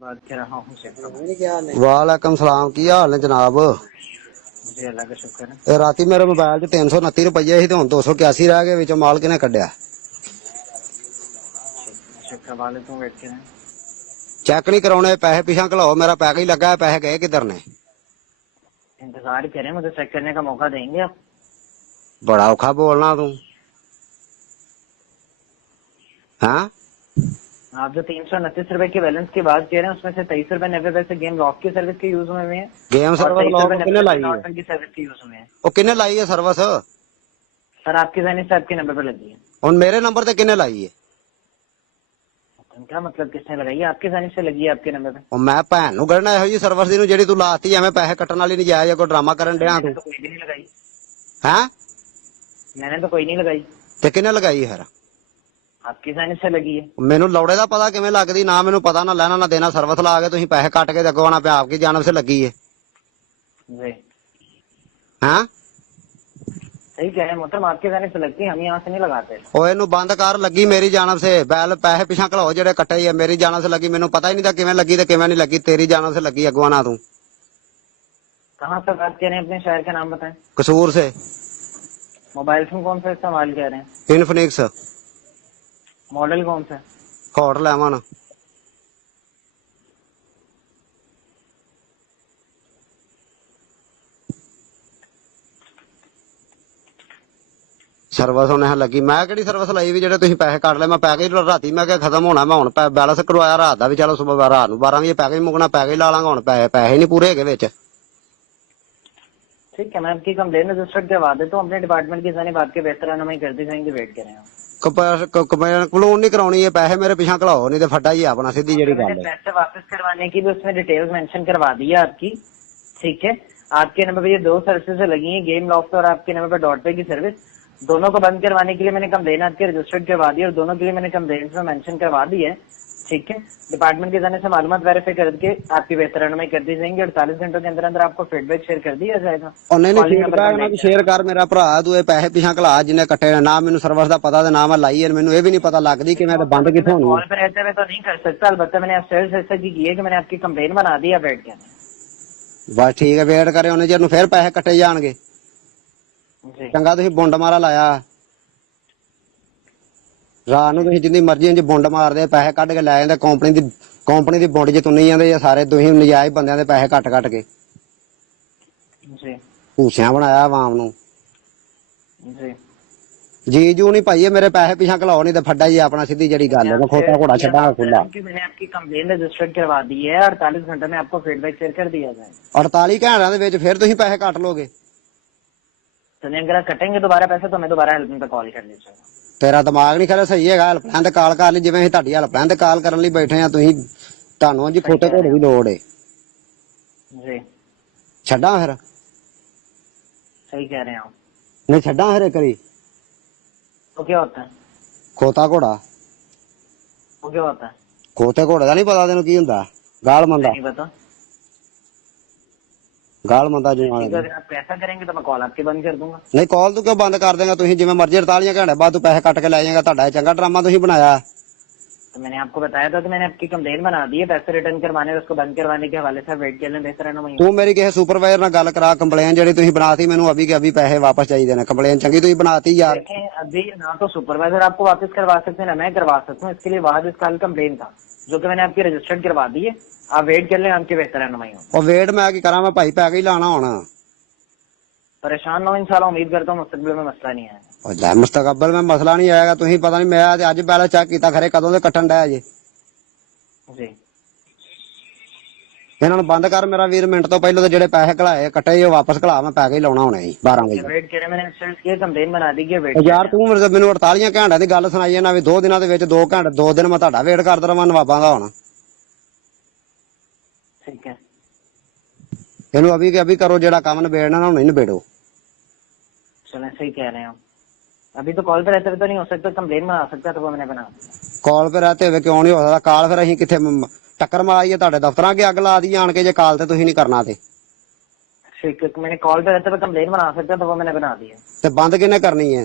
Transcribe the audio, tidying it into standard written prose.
बात कर रहा हूँ शेख। वालेकुम सलाम की हाल ने जनाब। मुझे अल्लाह का शुक्र है। राती मेरे मोबाइल च 329 रुपये थे, 281 रह गए, विच माल किने कड्ढिया? शेख का वाले तुम वेट करें। चेक नहीं कराने पैसे पिछा घलाओ, मेरा पैकेज लगा है, पैसे गए किधर ने? इंतजार करें, मुझे चेक करने का मौका देंगे आप? बड़ा औखा बोलना तू। हाँ आप जो 329 रुपए के बैलेंस की बात कह रहे हैं उसमें से 23 रुपए 90 पैसे गेम लॉक की सर्विस के यूज में हुए हैं गेम और सर्विस 23 लॉक रुपए 90 किने लाई पैसे है? नॉर्मल की सर्विस के यूज में है। वो किने लाई है सर्विस? सर आपकी जानी से आपके नंबर पर लगी है। और मेरे नंबर ते किने लाई है? क्या मतलब किसने लगाई है? आपकी जानी से लगी है आपके नंबर पे। और मैं भैन नूं गढ़ना इहो जी सर्विस दी नूं जेहड़ी तू लाती एवें पैसे कट्टण वाली नहीं जाए कोई ड्रामा करन डिया मैंने तू। तो कोई भी नहीं लगाई। हैं मैंने तो कोई नहीं लगाई। ते किने लगाई फिर? आपकी जानी से लगी है। मैनू लौड़े का पता किवें लगदी? ना मैनू पता, ना लेना ना देना, सर्विस ला के तुसीं पैसे कट के अगों आना पे आपकी जानब से लगी है। जी हैं सही कह रहे हैं मोहतरम, आपके जाने से लगती है, हम यहाँ से नहीं लगाते। ओ इनू बंद कर, लगी मेरी जानब से। बैल पैसे पिछा घलाओ जेडे कट्टे ही है, मेरी जानब से लगी। मैनू पता ही नहीं था किवें लगी ते किवें नहीं लगी, तेरी जानब से लगी अगों ना तू। कहाँ से बात कर रहे हैं? अपने शहर का नाम बताएं। कसूर से। मोबाइल फोन कौन सा इस्तेमाल कर रहे हैं? इनफिनिक्स मॉडल कौन सा? हॉट 11। सर्विस उन्हें लगी, मैं किहड़ी सर्विस लाई भी जेडे तुसीं पैसे कट ले? मैं पैकेज राती मैं क्या खत्म होना, मैं हुण बैलेंस करवाया रात दा भी, चलो सुबह रात नूं 12 बजे पैकेज मुकना, पैकेज ला लांगा। हुण पैसे नहीं पूरे हैगे विच। ठीक है, मैं आपकी कंप्लेन रजिस्टर्ड करवा देता हूँ। अपने डिपार्टमेंट की जानी बात के बेहतर रहनुमाई करते जाएंगे, वेट करें आप। कंप्लेन नहीं कराउणी है, पैसे मेरे पिछा घलाओ, नहीं तो फटा ही अपना, सीधी जेड़ी मैंने गल है। पैसे वापस करवाने की भी उसमें डिटेल्स मेंशन करवा दी है आपकी। ठीक है, आपके नंबर पे ये दो सर्विसेज लगी हैं, गेम लॉफ्ट और आपके नंबर पे डॉट पे की सर्विस। दोनों को बंद करवाने के लिए मैंने कंप्लेन आपके रजिस्टर्ड करवा दी और दोनों के लिए मैंने कंप्लेन में मेंशन करवा दी है। ठीक है, डिपार्टमेंट के जाने से मालूमात वेरीफाई करके आपकी बेहतर रहनुमाई कर दी जाएंगी। 48 घंटों के अंदर अंदर आपको फीडबैक शेयर कर दिया जाएगा। ਉਹਨੇ ਨਹੀਂ ਫੀਡਬੈਕ ਨਾ ਸ਼ੇਅਰ ਕਰ ਮੇਰਾ ਭਰਾ, ਤੂੰ ਇਹ ਪੈਸੇ ਪਿਛਾ ਘਲਾ ਜਿੰਨੇ ਕੱਟੇ ਨੇ। ਨਾ ਮੈਨੂੰ ਸਰਵਿਸ ਦਾ ਪਤਾ ਤੇ ਨਾ ਮੈਂ ਲਾਈ ਹੈ, ਮੈਨੂੰ ਇਹ ਵੀ नहीं पता लगदी कि मैं तो बंद किथों होनी कॉल पे रहते हुए तो नहीं कर सकता, अलबत्ता मैंने अफसर से ऐसा की है कि मैंने आपकी कंप्लेन बना दी है बैठ के। बस ठीक है, वेट करे ਉਹਨੇ ਚਿਰ ਨੂੰ ਫਿਰ ਪੈਸੇ ਕੱਟੇ ਜਾਣਗੇ। जी ਚੰਗਾ ਤੁਸੀਂ ਬੁੰਡ ਮਾਰਾ ਲਾਇਆ ਰਾਤ ਨੂੰ, ਤੁਸੀਂ ਜਿੰਨੀ ਮਰਜ਼ੀ ਇੰਜ ਬੁੰਡ ਮਾਰਦੇ ਪੈਸੇ ਕੱਢ ਕੇ ਲੈ ਜਾਂਦੇ। ਕੰਪਨੀ ਦੀ ਬੁੰਡ ਚ ਤੁੰਨੀ ਜਾਂਦੇ ਸਾਰੇ, ਤੁਸੀਂ ਨਜਾਇਜ਼ ਬੰਦਿਆਂ ਦੇ ਪੈਸੇ ਕੱਟ ਕੇ जी ਭੂਸਿਆਂ ਬਣਾਇਆ ਆਵਾਮ ਨੂੰ। जी ਜੀ ਜੂ ਨਹੀਂ ਭਾਈ, ਮੇਰੇ ਪੈਸੇ ਪਿਛਾ ਘਲਾਓ, ਨਹੀਂ ਤੇ ਫੱਡਾ ਹੀ ਆਪਣਾ, ਸਿੱਧੀ ਜਿਹੜੀ ਗੱਲ ਹੈ। ਮੈਂ ਖੋਤਾ ਘੋੜਾ ਛੱਡਾ ਖੁੱਲਾ। मैंने आपकी कंप्लेन रजिस्टर्ड करवा दी है, 48 घंटे में आपको फीडबैक शेयर कर दिया जाएगा। 48 ਘੰਟਿਆਂ ਦੇ ਵਿੱਚ ਫਿਰ ਤੁਸੀਂ ਪੈਸੇ ਕੱਟ ਲੋਗੇ? तो नहीं, अगर आप कटेंगे दोबारा पैसे तो मैं दोबारा हेल्पलाइन पे कॉल कर लीजिएगा। ਤੇਰਾ ਦਿਮਾਗ ਨਹੀਂ ਖਰਾ ਸਹੀ ਹੈਗਾ? ਹੈਲਪਲਾਈਨ ਤੇ ਕਾਲ ਕਰ ਲਈ, ਜਿਵੇਂ ਅਸੀਂ ਤੁਹਾਡੀ ਹੈਲਪਲਾਈਨ ਤੇ ਕਾਲ ਕਰਨ ਲਈ ਬੈਠੇ ਆ। ਤੁਸੀਂ ਤੁਹਾਨੂੰ ਜੀ ਖੋਤੇ ਘੋੜੇ ਦੀ ਲੋੜ ਏ। जी ਛੱਡਾਂ ਫਿਰ? सही कह रहे हैं आप। ਨਹੀਂ ਛੱਡਾਂ ਫਿਰ ਇੱਕ ਵਾਰੀ? वो क्या होता है? ਖੋਤਾ ਘੋੜਾ? वो क्या होता है? ਖੋਤੇ ਘੋੜੇ ਦਾ ਨਹੀਂ ਪਤਾ ਤੈਨੂੰ ਕੀ ਹੁੰਦਾ? ਗਾਲ ਮੰਦਾ, नहीं पता। ਗਾਲ ਮੰਦਾ ਜੀ। ठीक है, अगर आप पैसा करेंगे तो मैं कॉल आपकी बंद कर दूंगा। ਨਹੀਂ ਕਾਲ ਤੂੰ ਕਿਉਂ ਬੰਦ ਕਰ ਦੇਗਾ? ਤੁਸੀਂ ਜਿਵੇਂ ਮਰਜ਼ੀ 48 ਘੰਟੇ ਬਾਅਦ ਤੂੰ ਪੈਸੇ ਕੱਟ ਕੇ ਲੈ ਜਾਏਗਾ। ਤੁਹਾਡਾ ਇਹ ਚੰਗਾ ਡਰਾਮਾ ਤੁਸੀਂ ਬਣਾਇਆ। तो मैंने आपको बताया था कि मैंने आपकी कंप्लेन बना दी है, पैसे रिटर्न करवाने और उसको बंद करवाने के हवाले से वेट कर लें, बेहतर है ना। वहीं ਤੂੰ ਮੇਰੀ ਕਿਸੇ ਸੁਪਰਵਾਈਜ਼ਰ ਨਾਲ ਗੱਲ ਕਰਾ। ਕੰਪਲੇਨ ਜਿਹੜੀ ਤੁਸੀਂ ਬਣਾਤੀ ਮੈਨੂੰ ਅਭੀ ਕੇ ਅਭੀ ਪੈਸੇ ਵਾਪਸ ਚਾਹੀਦੇ ਨੇ। ਕੰਪਲੇਨ ਚੰਗੀ ਤੁਸੀਂ ਬਣਾਤੀ ਯਾਰ। देखें, अभी ना तो सुपरवाइजर आपको वापस करवा सकते हैं ना मैं करवा सकता हूँ। इसके लिए वाहद इस कल कंप्लेन था जो कि मैंने आपकी रजिस्टर्ड करवा दी है। आप वेट कर लें, आपके बेहतर है नुमाई। ਉਹ ਵੇਟ ਮੈਂ ਕੀ ਕਰਾਂ? ਮੈਂ ਭਾਈ ਪੈਸੇ ਹੀ ਲਾਣਾ ਹੁਣ। परेशान ना हो, इंशाल्लाह उम्मीद करता हूँ मुस्तकबिल में मसला नहीं आएगा। ਉਹ ਲੈ ਮੁਸਤਕਬਲ में ਮਸਲਾ ਨਹੀਂ ਆਏਗਾ। ਤੁਸੀਂ ਪਤਾ ਨਹੀਂ, ਮੈਂ ਤੇ ਅੱਜ ਪਹਿਲਾਂ ਚੈੱਕ ਕੀਤਾ, ਖਰੇ ਕਦੋਂ ਦੇ ਕੱਟਣ ਡਿਆ ਜੇ। जी ਇਹਨਾਂ ਨੂੰ ਬੰਦ ਕਰ ਮੇਰਾ ਵੀਰ। ਮਿੰਟ ਤੋਂ ਪਹਿਲਾਂ ਤੇ ਜਿਹੜੇ ਪੈਸੇ ਘਲਾਏ ਕੱਟੇ ਉਹ ਵਾਪਸ ਘਲਾ। ਮੈਂ ਪੈਸੇ ਹੀ ਲਾਉਣਾ ਹੁਣੇ ਹੀ 12 ਵਜੇ। वेट करें, मैंने अफसर की कंप्लेन बना दी है, वेट ਉਹ ਯਾਰ ਤੂੰ ਮੈਨੂੰ 48 ਘੰਟਿਆਂ ਦੀ ਗੱਲ ਸੁਣਾਈ ਜਾਂਦਾ ਵੀ 2 ਦਿਨਾਂ ਦੇ ਵਿੱਚ 2 ਘੰਟੇ 2 ਦਿਨ ਮੈਂ ਤੁਹਾਡਾ ਵੇਟ ਕਰਦਾ ਰਵਾਂ ਨਵਾਬਾਂ ਦਾ। ਹੁਣ ठीक है, ਇਹਨੂੰ ਅਭੀ ਕੇ ਅਭੀ ਕਰੋ, ਜਿਹੜਾ ਕੰਮ ਨਿਬੇੜਨਾ ਨਾ ਹੁਣੇ ਨਿਬੇੜੋ। चलें सही कह रहे हैं आप। अभी तो कॉल पे रहते हुए तो नहीं हो सकता, कंप्लेन बना सकता तो वो मैंने बना दी। ਕਾਲ पे रहते हुए ਕਿਉਂ ਨਹੀਂ ਹੋ ਸਕਦਾ? ਕਾਲ ਫਿਰ ਅਸੀਂ ਕਿੱਥੇ ਟੱਕਰ ਮਾਰੀਏ? ਤੁਹਾਡੇ ਦਫ਼ਤਰਾਂ ਅੱਗੇ ਅੱਗ ਲਾ ਦੀ ਆਣ ਕੇ, ਜੇ ਕਾਲ ਤੇ ਤੁਸੀਂ ਨਹੀਂ ਕਰਨਾ ਤੇ। ठीक है, मैंने कॉल पे रहते हुए कंप्लेन बना सकता तो वो मैंने बना दी है। ਤੇ ਬੰਦ ਕਿਹਨੇ ਕਰਨੀ ਹੈ?